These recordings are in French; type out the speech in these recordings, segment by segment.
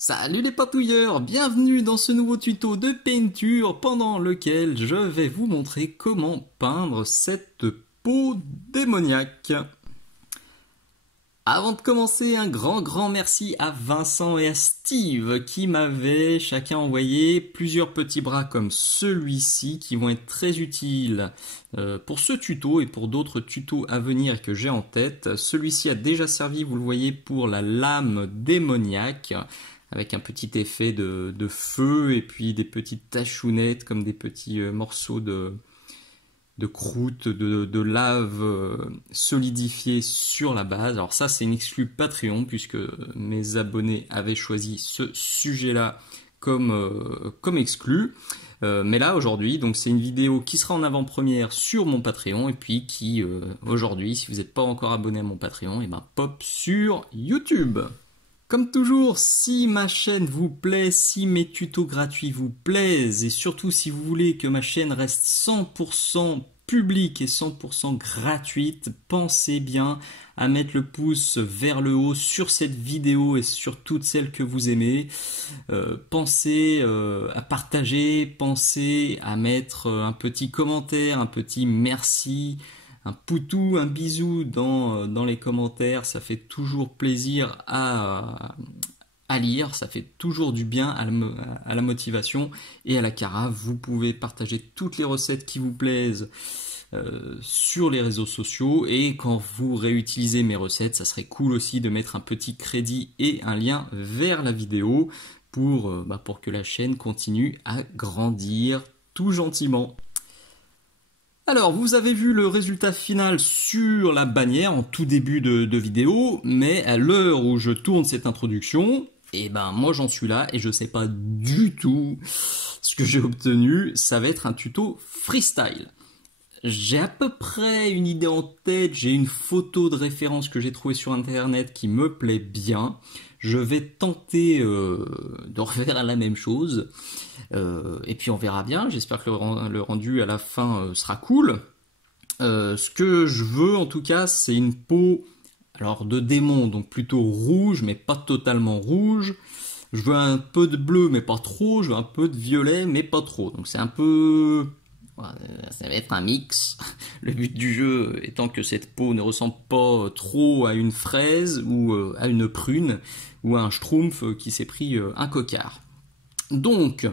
Salut les patouilleurs, bienvenue dans ce nouveau tuto de peinture pendant lequel je vais vous montrer comment peindre cette peau démoniaque. Avant de commencer, un grand merci à Vincent et à Steve qui m'avaient chacun envoyé plusieurs petits bras comme celui-ci qui vont être très utiles pour ce tuto et pour d'autres tutos à venir que j'ai en tête. Celui-ci a déjà servi, vous le voyez, pour la lame démoniaque, avec un petit effet de feu et puis des petites tachounettes comme des petits morceaux de croûte, de lave solidifiée sur la base. Alors ça, c'est une exclue Patreon puisque mes abonnés avaient choisi ce sujet-là comme exclu. Mais là, aujourd'hui, donc c'est une vidéo qui sera en avant-première sur mon Patreon et puis qui, aujourd'hui, si vous n'êtes pas encore abonné à mon Patreon, et ben pop sur YouTube. Comme toujours, si ma chaîne vous plaît, si mes tutos gratuits vous plaisent, et surtout si vous voulez que ma chaîne reste 100% publique et 100% gratuite, pensez bien à mettre le pouce vers le haut sur cette vidéo et sur toutes celles que vous aimez. Pensez à partager, pensez à mettre un petit commentaire, un petit merci, un poutou, un bisou dans les commentaires, ça fait toujours plaisir à lire, ça fait toujours du bien à la motivation et à la carafe. Vous pouvez partager toutes les recettes qui vous plaisent sur les réseaux sociaux et quand vous réutilisez mes recettes, ça serait cool aussi de mettre un petit crédit et un lien vers la vidéo pour que la chaîne continue à grandir tout gentiment. Alors, vous avez vu le résultat final sur la bannière en tout début de vidéo, mais à l'heure où je tourne cette introduction, moi j'en suis là et je sais pas du tout ce que j'ai obtenu. Ça va être un tuto freestyle. J'ai à peu près une idée en tête, j'ai une photo de référence que j'ai trouvée sur internet qui me plaît bien. Je vais tenter de refaire la même chose et puis on verra bien. J'espère que le rendu à la fin sera cool. Ce que je veux en tout cas, c'est une peau alors de démon, donc plutôt rouge mais pas totalement rouge. Je veux un peu de bleu mais pas trop, je veux un peu de violet mais pas trop. Donc c'est un peu... ça va être un mix. Le but du jeu étant que cette peau ne ressemble pas trop à une fraise ou à une prune ou à un schtroumpf qui s'est pris un cocard. Donc,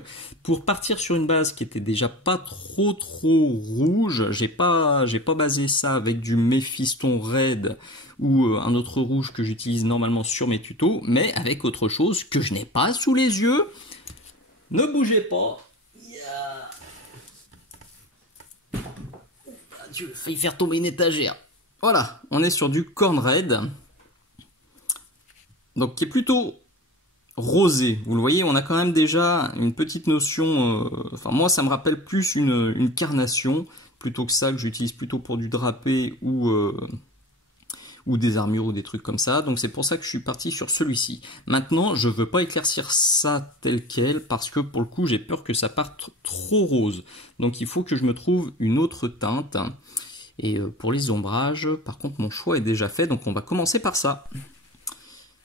pour partir sur une base qui était déjà pas trop rouge, j'ai pas basé ça avec du Méphiston Red ou un autre rouge que j'utilise normalement sur mes tutos, mais avec autre chose que je n'ai pas sous les yeux. Ne bougez pas. J'ai failli faire tomber une étagère. Voilà, on est sur du Corn Red. Donc qui est plutôt rosé. Vous le voyez, on a quand même déjà une petite notion... enfin moi ça me rappelle plus une carnation, plutôt que ça que j'utilise plutôt pour du drapé ou des armures ou des trucs comme ça. Donc c'est pour ça que je suis parti sur celui-ci. Maintenant, je veux pas éclaircir ça tel quel parce que pour le coup, j'ai peur que ça parte trop rose. Donc il faut que je me trouve une autre teinte. Et pour les ombrages, par contre, mon choix est déjà fait. Donc on va commencer par ça.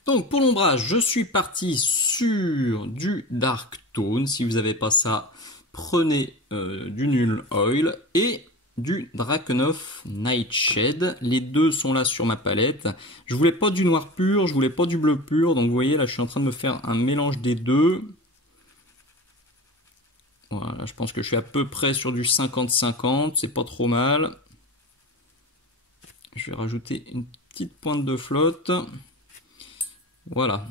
Donc pour l'ombrage, je suis parti sur du Dark Tone. Si vous n'avez pas ça, prenez du Null Oil et du Drakenhof Nightshade. Les deux sont là sur ma palette. Je voulais pas du noir pur, je voulais pas du bleu pur. Donc vous voyez, là je suis en train de me faire un mélange des deux. Voilà, je pense que je suis à peu près sur du 50-50, c'est pas trop mal. Je vais rajouter une petite pointe de flotte. Voilà.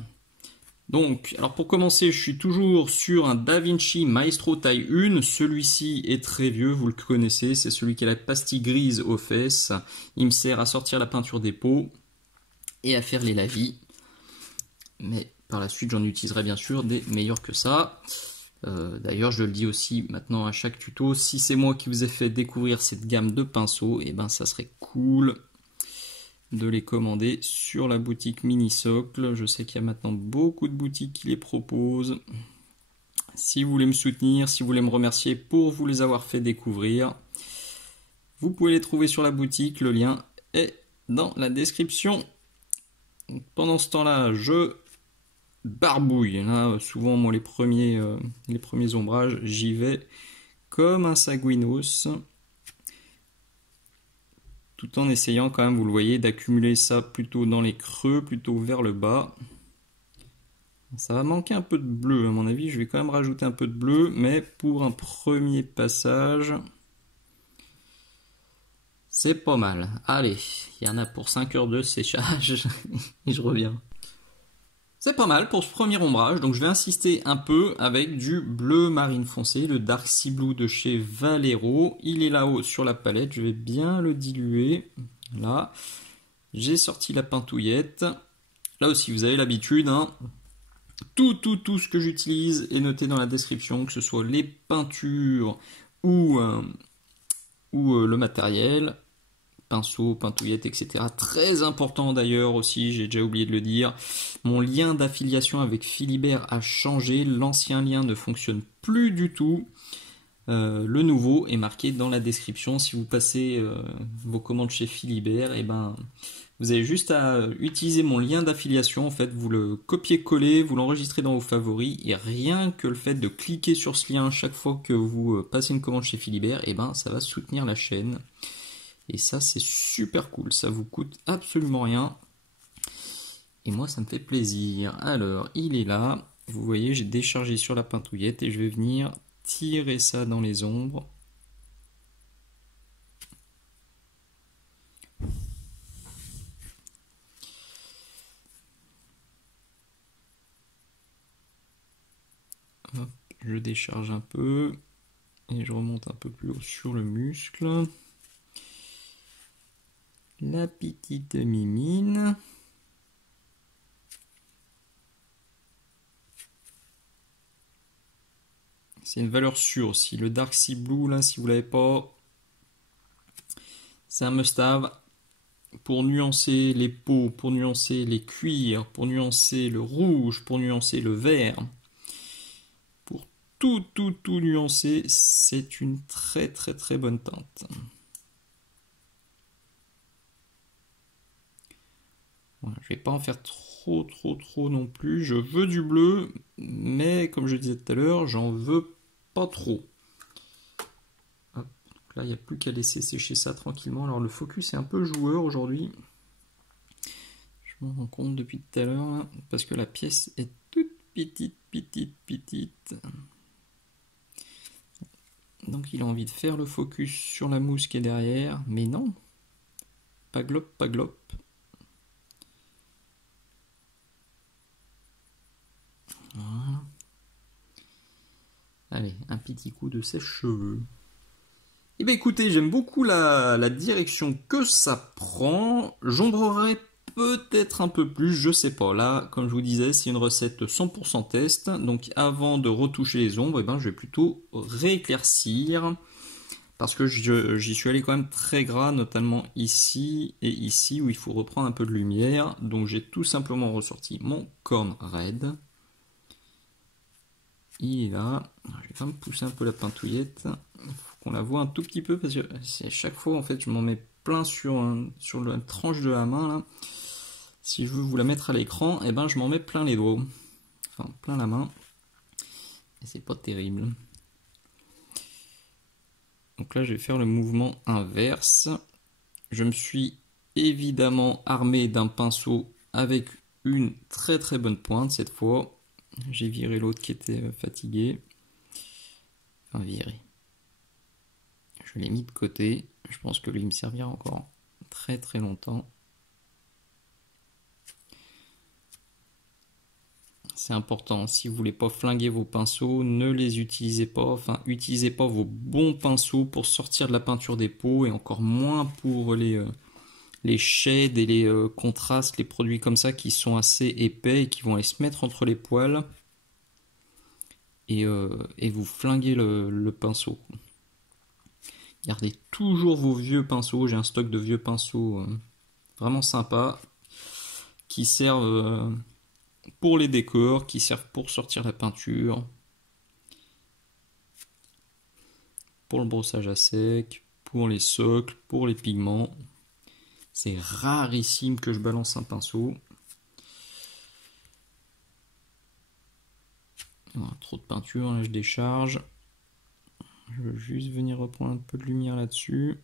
Donc, alors pour commencer, je suis toujours sur un DaVinci Maestro taille 1. Celui-ci est très vieux, vous le connaissez, c'est celui qui a la pastille grise aux fesses. Il me sert à sortir la peinture des peaux et à faire les lavis. Mais par la suite, j'en utiliserai bien sûr des meilleurs que ça. D'ailleurs, je le dis aussi maintenant à chaque tuto, si c'est moi qui vous ai fait découvrir cette gamme de pinceaux, et ça serait cool de les commander sur la boutique Mini-Socle. Je sais qu'il y a maintenant beaucoup de boutiques qui les proposent. Si vous voulez me soutenir, si vous voulez me remercier pour vous les avoir fait découvrir, vous pouvez les trouver sur la boutique. Le lien est dans la description. Pendant ce temps-là, je barbouille. Là, souvent, moi, les premiers ombrages, j'y vais comme un sanguinos, tout en essayant quand même, vous le voyez, d'accumuler ça plutôt dans les creux, plutôt vers le bas. Ça va manquer un peu de bleu, à mon avis. Je vais quand même rajouter un peu de bleu, mais pour un premier passage, c'est pas mal. Allez, il y en a pour 5 heures de séchage, et je reviens. C'est pas mal pour ce premier ombrage, donc je vais insister un peu avec du bleu marine foncé, le Dark Sea Blue de chez Valero. Il est là-haut sur la palette, je vais bien le diluer. Là, j'ai sorti la pintouillette. Là aussi, vous avez l'habitude, hein. Tout ce que j'utilise est noté dans la description, que ce soit les peintures ou le matériel. Pinceau, pintouillette, etc. Très important d'ailleurs aussi, j'ai déjà oublié de le dire. Mon lien d'affiliation avec Philibert a changé. L'ancien lien ne fonctionne plus du tout. Le nouveau est marqué dans la description. Si vous passez vos commandes chez Philibert, et ben, vous avez juste à utiliser mon lien d'affiliation. En fait, vous le copiez-collez, vous l'enregistrez dans vos favoris. Et rien que le fait de cliquer sur ce lien chaque fois que vous passez une commande chez Philibert, et ben, ça va soutenir la chaîne. Et ça, c'est super cool. Ça vous coûte absolument rien. Et moi, ça me fait plaisir. Alors, il est là. Vous voyez, j'ai déchargé sur la pintouillette et je vais venir tirer ça dans les ombres. Hop, je décharge un peu et je remonte un peu plus haut sur le muscle. La petite mimine. C'est une valeur sûre aussi. Le Dark Sea Blue, là, si vous l'avez pas, c'est un must-have pour nuancer les peaux, pour nuancer les cuirs, pour nuancer le rouge, pour nuancer le vert. Pour tout nuancer, c'est une très bonne teinte. Voilà, je vais pas en faire trop non plus. Je veux du bleu, mais comme je disais tout à l'heure, j'en veux pas trop. Hop, donc là, il n'y a plus qu'à laisser sécher ça tranquillement. Alors le focus est un peu joueur aujourd'hui. Je m'en rends compte depuis tout à l'heure, parce que la pièce est toute petite. Donc il a envie de faire le focus sur la mousse qui est derrière, mais non. Pas glop. Voilà. Allez, un petit coup de sèche-cheveux. Eh bien écoutez, j'aime beaucoup la direction que ça prend. J'ombrerai peut-être un peu plus, je sais pas. Là, comme je vous disais, c'est une recette 100% test. Donc avant de retoucher les ombres, eh ben, je vais plutôt rééclaircir. Parce que j'y suis allé quand même très gras, notamment ici et ici, où il faut reprendre un peu de lumière. Donc j'ai tout simplement ressorti mon corn red. Il est là. Je vais quand même pousser un peu la pintouillette. Il faut qu'on la voit un tout petit peu parce que chaque fois en fait je m'en mets plein sur la tranche de la main là. Si je veux vous la mettre à l'écran, et ben je m'en mets plein les doigts. Enfin plein la main. Et c'est pas terrible. Donc là je vais faire le mouvement inverse. Je me suis évidemment armé d'un pinceau avec une très bonne pointe cette fois. J'ai viré l'autre qui était fatigué. Enfin viré. Je l'ai mis de côté. Je pense que lui me servira encore très longtemps. C'est important. Si vous voulez pas flinguer vos pinceaux, ne les utilisez pas. Enfin, utilisez pas vos bons pinceaux pour sortir de la peinture des peaux et encore moins pour les shades et les contrastes, les produits comme ça qui sont assez épais et qui vont aller se mettre entre les poils et vous flinguer le pinceau. Gardez toujours vos vieux pinceaux. J'ai un stock de vieux pinceaux vraiment sympa qui servent pour les décors, qui servent pour sortir la peinture, pour le brossage à sec, pour les socles, pour les pigments. C'est rarissime que je balance un pinceau. Voilà, trop de peinture, là je décharge. Je veux juste venir reprendre un peu de lumière là-dessus.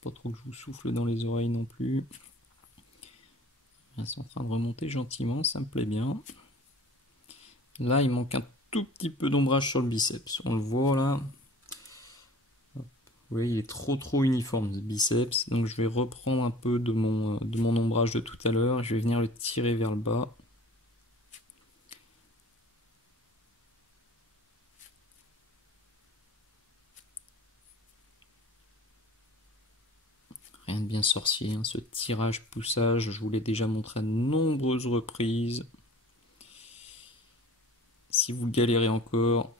Pas trop que je vous souffle dans les oreilles non plus. C'est en train de remonter gentiment, ça me plaît bien. Là, il manque un tout petit peu d'ombrage sur le biceps. On le voit là. Vous voyez, il est trop uniforme ce biceps. Donc je vais reprendre un peu de mon ombrage de tout à l'heure. Je vais venir le tirer vers le bas. Rien de bien sorcier, hein. Ce tirage-poussage, je vous l'ai déjà montré à de nombreuses reprises. Si vous galérez encore,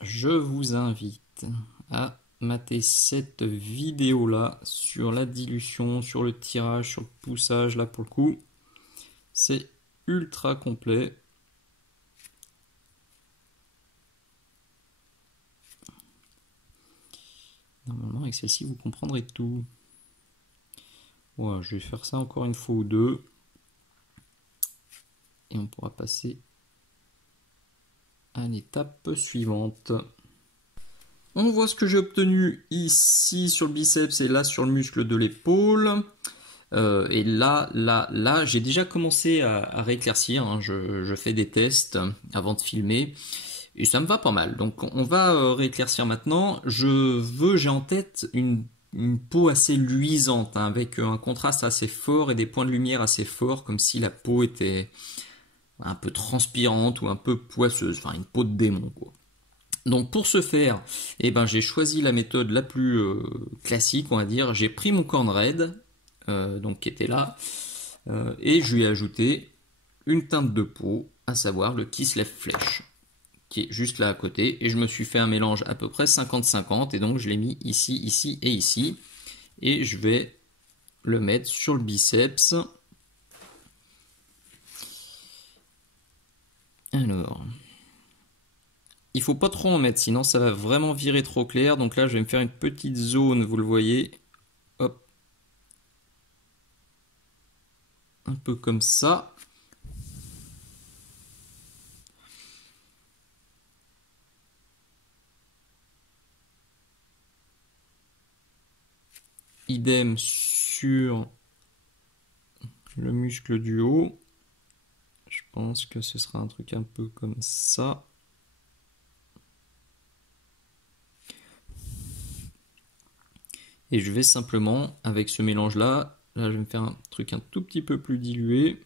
je vous invite à mater cette vidéo là sur la dilution, sur le tirage, sur le poussage. Là pour le coup, c'est ultra complet. Normalement avec celle-ci vous comprendrez tout. Voilà, je vais faire ça encore une fois ou deux et on pourra passer à l'étape suivante. On voit ce que j'ai obtenu ici sur le biceps et là sur le muscle de l'épaule. Et là, j'ai déjà commencé à rééclaircir, hein. Je fais des tests avant de filmer et ça me va pas mal. Donc on va rééclaircir maintenant. J'ai en tête une peau assez luisante, hein, avec un contraste assez fort et des points de lumière assez forts, comme si la peau était un peu transpirante ou un peu poisseuse, enfin une peau de démon quoi. Donc pour ce faire, eh ben, j'ai choisi la méthode la plus classique, on va dire. J'ai pris mon corn red, donc qui était là, et je lui ai ajouté une teinte de peau, à savoir le Kislev Flèche, qui est juste là à côté. Et je me suis fait un mélange à peu près 50-50, et donc je l'ai mis ici, ici et ici. Et je vais le mettre sur le biceps. Alors... il faut pas trop en mettre, sinon ça va vraiment virer trop clair. Donc là, je vais me faire une petite zone, vous le voyez. Hop. Un peu comme ça. Idem sur le muscle du haut. Je pense que ce sera un truc un peu comme ça. Et je vais simplement, avec ce mélange-là, là je vais me faire un truc un tout petit peu plus dilué.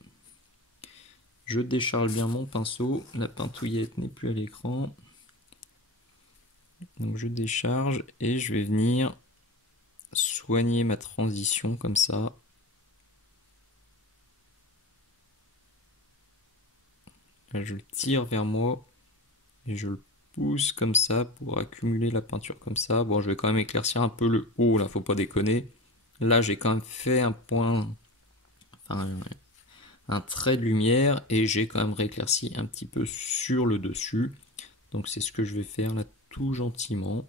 Je décharge bien mon pinceau. La pintouillette n'est plus à l'écran. Donc je décharge et je vais venir soigner ma transition comme ça. Là, je le tire vers moi et je le pousse comme ça pour accumuler la peinture comme ça. Bon, je vais quand même éclaircir un peu le haut là, faut pas déconner. Là, j'ai quand même fait un point, enfin un trait de lumière et j'ai quand même rééclairci un petit peu sur le dessus. Donc c'est ce que je vais faire là tout gentiment.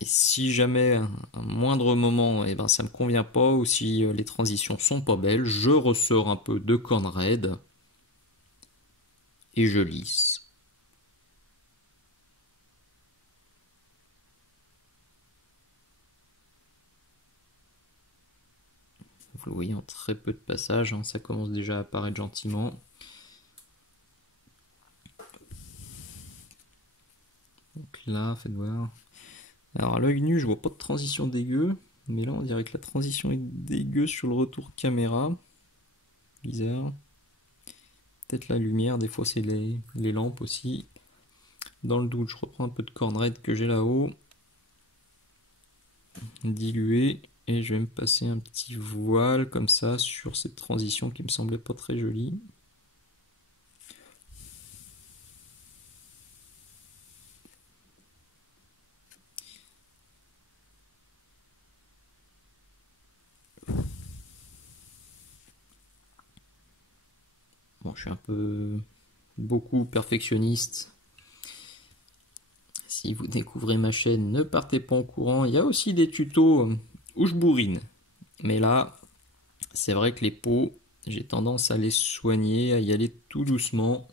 Et si jamais un moindre moment, eh ben, ça me convient pas, ou si les transitions sont pas belles, je ressors un peu de corn red et je lisse. Vous le voyez en très peu de passages, hein, ça commence déjà à apparaître gentiment. Donc là, faites voir. Alors à l'œil nu, je vois pas de transition dégueu, mais là on dirait que la transition est dégueu sur le retour caméra. Bizarre. Peut-être la lumière, des fois c'est les lampes aussi. Dans le doute, je reprends un peu de corn red que j'ai là-haut, dilué, et je vais me passer un petit voile comme ça sur cette transition qui me semblait pas très jolie. Bon, je suis un peu beaucoup perfectionniste. Si vous découvrez ma chaîne, ne partez pas en courant. Il y a aussi des tutos où je bourrine. Mais là, c'est vrai que les pots, j'ai tendance à les soigner, à y aller tout doucement.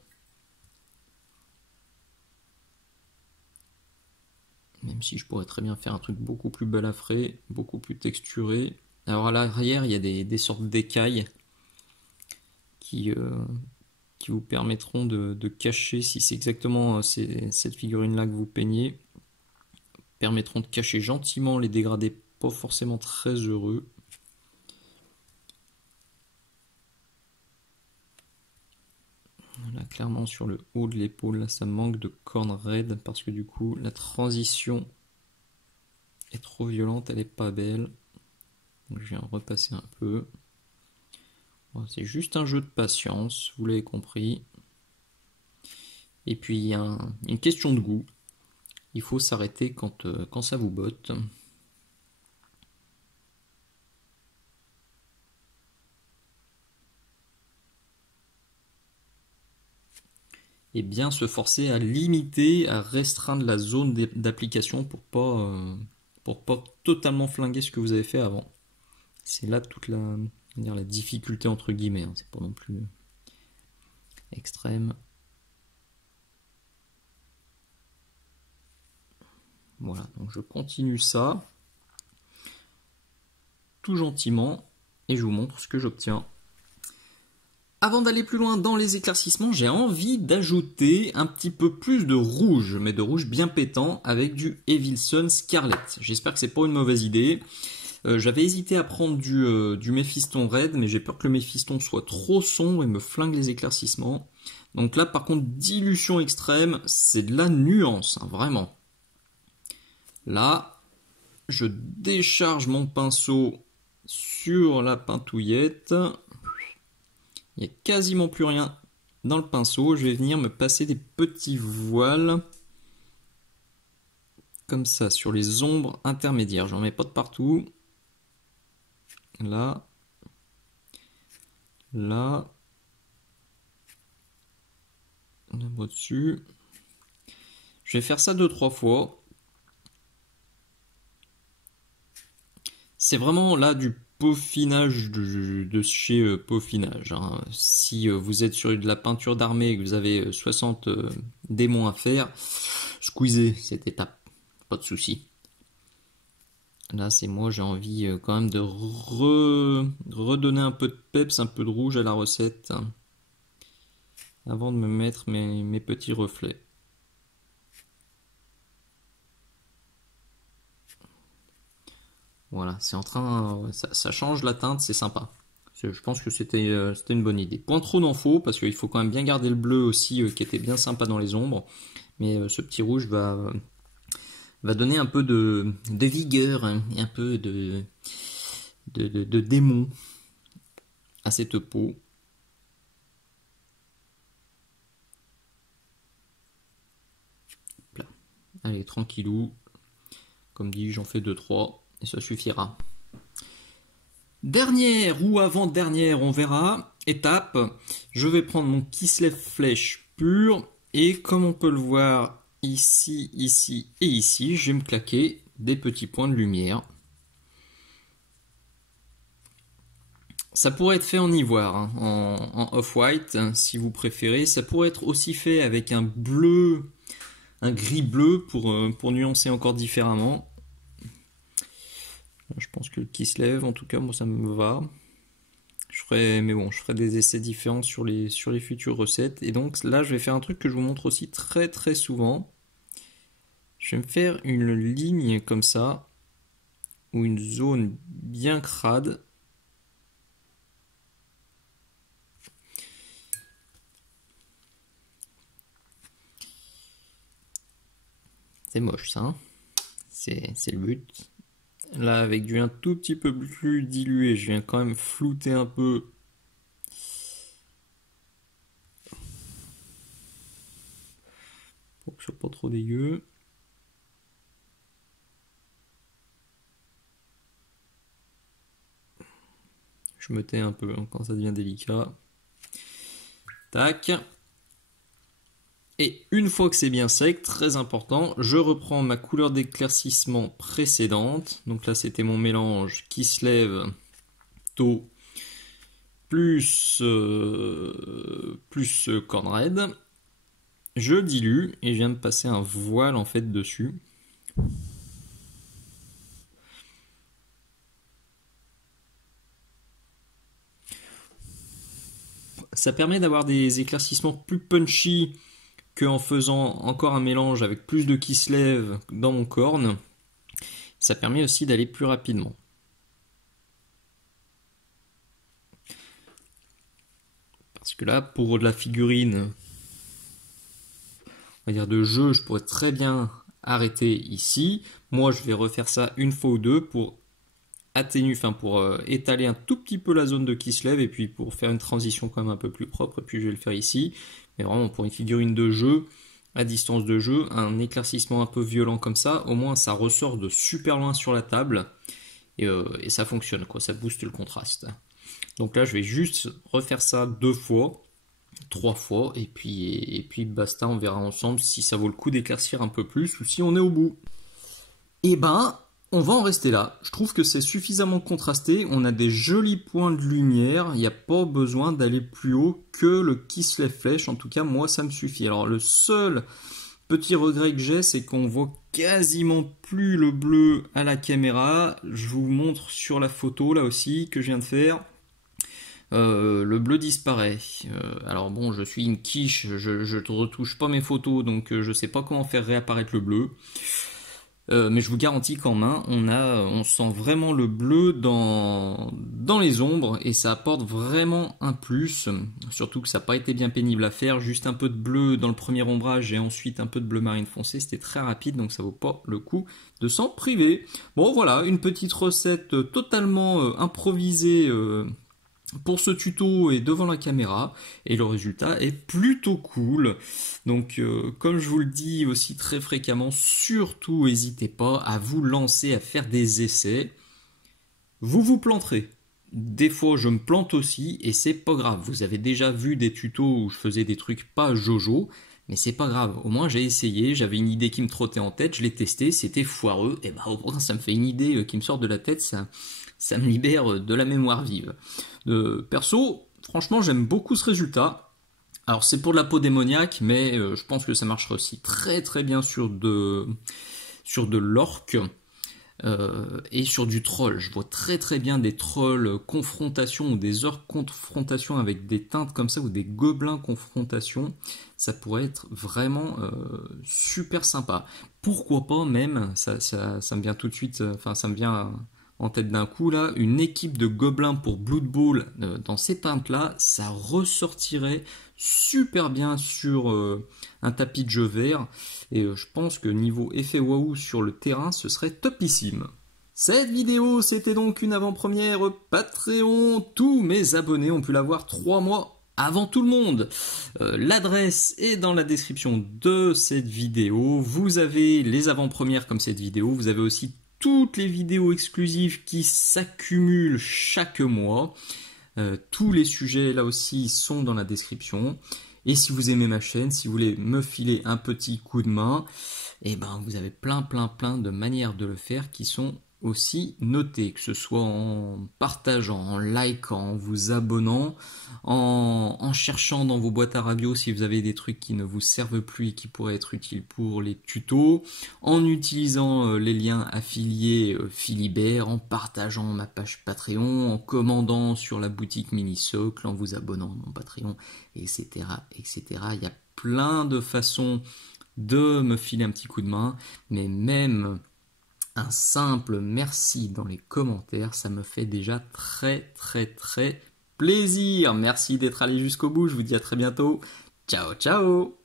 Même si je pourrais très bien faire un truc beaucoup plus balafré, beaucoup plus texturé. Alors à l'arrière, il y a des sortes d'écailles qui vous permettront de cacher, si c'est exactement cette figurine-là que vous peignez, permettront de cacher gentiment les dégradés pas forcément très heureux. Là, clairement sur le haut de l'épaule, là, ça manque de cornes raides parce que du coup, la transition est trop violente, elle est pas belle. Donc, je viens repasser un peu. Bon, c'est juste un jeu de patience, vous l'avez compris. Et puis, il y a une question de goût. Il faut s'arrêter quand ça vous botte. Et bien se forcer à limiter, à restreindre la zone d'application pour pas totalement flinguer ce que vous avez fait avant. C'est là toute la difficulté entre guillemets, hein. C'est pas non plus extrême. Voilà, donc je continue ça tout gentiment et je vous montre ce que j'obtiens. Avant d'aller plus loin dans les éclaircissements, j'ai envie d'ajouter un petit peu plus de rouge, mais de rouge bien pétant avec du Evilson Scarlet. J'espère que c'est pas une mauvaise idée. J'avais hésité à prendre du Méphiston Red, mais j'ai peur que le Méphiston soit trop sombre et me flingue les éclaircissements. Donc là, par contre, dilution extrême, c'est de la nuance, hein, vraiment. Là, je décharge mon pinceau sur la pintouillette. Il n'y a quasiment plus rien dans le pinceau. Je vais venir me passer des petits voiles comme ça sur les ombres intermédiaires. J'en mets pas de partout. Là, là, au-dessus. Je vais faire ça 2-3 fois. C'est vraiment là du peaufinage de chez Peaufinage, hein. Si vous êtes sur de la peinture d'armée et que vous avez 60 démons à faire, squeezez cette étape, pas de souci. Là, c'est moi, j'ai envie quand même de redonner un peu de peps, un peu de rouge à la recette, hein, avant de me mettre mes petits reflets. Voilà, c'est en train, ça change la teinte, c'est sympa. Je pense que c'était une bonne idée. Point trop n'en faut, parce qu'il faut quand même bien garder le bleu aussi, qui était bien sympa dans les ombres. Mais ce petit rouge va donner un peu de vigueur, hein, et un peu de démon à cette peau. Là. Allez, tranquillou. Comme dit, j'en fais 2-3 et ça suffira. Dernière ou avant-dernière, on verra, étape, je vais prendre mon Kislev Flèche pur et comme on peut le voir ici, ici et ici, je vais me claquer des petits points de lumière. Ça pourrait être fait en ivoire, hein, en off-white, hein, si vous préférez. Ça pourrait être aussi fait avec un bleu, un gris bleu pour nuancer encore différemment. Je pense que le Kislev, en tout cas, moi ça me va. Mais bon, je ferai des essais différents sur les futures recettes. Et donc là, je vais faire un truc que je vous montre aussi très très souvent. Je vais me faire une ligne comme ça, ou une zone bien crade. C'est moche ça, hein, c'est le but. Là, avec du un tout petit peu plus dilué, je viens quand même flouter un peu. Pour que ce soit pas trop dégueu. Je me tais un peu quand ça devient délicat. Tac. Et une fois que c'est bien sec, très important, je reprends ma couleur d'éclaircissement précédente. Donc là, c'était mon mélange qui se lève tôt plus corn red. Je dilue et je viens de passer un voile en fait dessus. Ça permet d'avoir des éclaircissements plus punchy qu'en faisant encore un mélange avec plus de Kislev dans mon corne. Ça permet aussi d'aller plus rapidement. Parce que là, pour de la figurine, on va dire de jeu, je pourrais très bien arrêter ici. Moi, je vais refaire ça une fois ou deux pour étaler un tout petit peu la zone de Kislev et puis pour faire une transition quand même un peu plus propre. Et puis je vais le faire ici. Mais vraiment pour une figurine de jeu, à distance de jeu, un éclaircissement un peu violent comme ça, au moins ça ressort de super loin sur la table et ça fonctionne, quoi, ça booste le contraste. Donc là je vais juste refaire ça 2 fois, 3 fois et puis basta, on verra ensemble si ça vaut le coup d'éclaircir un peu plus ou si on est au bout. Et ben, on va en rester là. Je trouve que c'est suffisamment contrasté. On a des jolis points de lumière. Il n'y a pas besoin d'aller plus haut que le Kislev Flèche. En tout cas, moi, ça me suffit. Alors, le seul petit regret que j'ai, c'est qu'on voit quasiment plus le bleu à la caméra. Je vous montre sur la photo, là aussi, que je viens de faire. Le bleu disparaît. Alors bon, je suis une quiche, je ne retouche pas mes photos, donc je sais pas comment faire réapparaître le bleu. Mais je vous garantis qu'en main, on sent vraiment le bleu dans les ombres et ça apporte vraiment un plus. Surtout que ça n'a pas été bien pénible à faire. Juste un peu de bleu dans le premier ombrage et ensuite un peu de bleu marine foncé. C'était très rapide donc ça vaut pas le coup de s'en priver. Bon voilà, une petite recette totalement improvisée pour ce tuto et devant la caméra et le résultat est plutôt cool. Donc comme je vous le dis aussi très fréquemment, surtout n'hésitez pas à vous lancer à faire des essais. Vous vous planterez. Des fois je me plante aussi et c'est pas grave. Vous avez déjà vu des tutos où je faisais des trucs pas jojo, mais c'est pas grave. Au moins j'ai essayé, j'avais une idée qui me trottait en tête, je l'ai testé, c'était foireux, et bah au moins ça me fait une idée qui me sort de la tête, ça me libère de la mémoire vive. Perso, franchement, j'aime beaucoup ce résultat. Alors, c'est pour de la peau démoniaque, mais je pense que ça marchera aussi très très bien sur de l'orque et sur du troll. Je vois très très bien des trolls confrontation ou des orques confrontation avec des teintes comme ça ou des gobelins confrontation. Ça pourrait être vraiment super sympa. Pourquoi pas même, ça me vient tout de suite, ça me vient en tête d'un coup là, une équipe de gobelins pour Blood Bowl dans ces teintes là, ça ressortirait super bien sur un tapis de jeu vert et je pense que niveau effet waouh sur le terrain ce serait topissime. Cette vidéo c'était donc une avant-première Patreon, tous mes abonnés ont pu la voir 3 mois avant tout le monde. L'adresse est dans la description de cette vidéo, vous avez les avant-premières comme cette vidéo, vous avez aussi toutes les vidéos exclusives qui s'accumulent chaque mois. Tous les sujets là aussi sont dans la description. Et si vous aimez ma chaîne, si vous voulez me filer un petit coup de main, et ben vous avez plein de manières de le faire qui sont aussi notées, que ce soit en partageant, en likant, en vous abonnant, en cherchant dans vos boîtes à radio si vous avez des trucs qui ne vous servent plus et qui pourraient être utiles pour les tutos, en utilisant les liens affiliés Philibert, en partageant ma page Patreon, en commandant sur la boutique Minisocle, en vous abonnant à mon Patreon, etc. etc. Il y a plein de façons de me filer un petit coup de main, mais même un simple merci dans les commentaires, ça me fait déjà très plaisir. Merci d'être allé jusqu'au bout, je vous dis à très bientôt. Ciao ciao.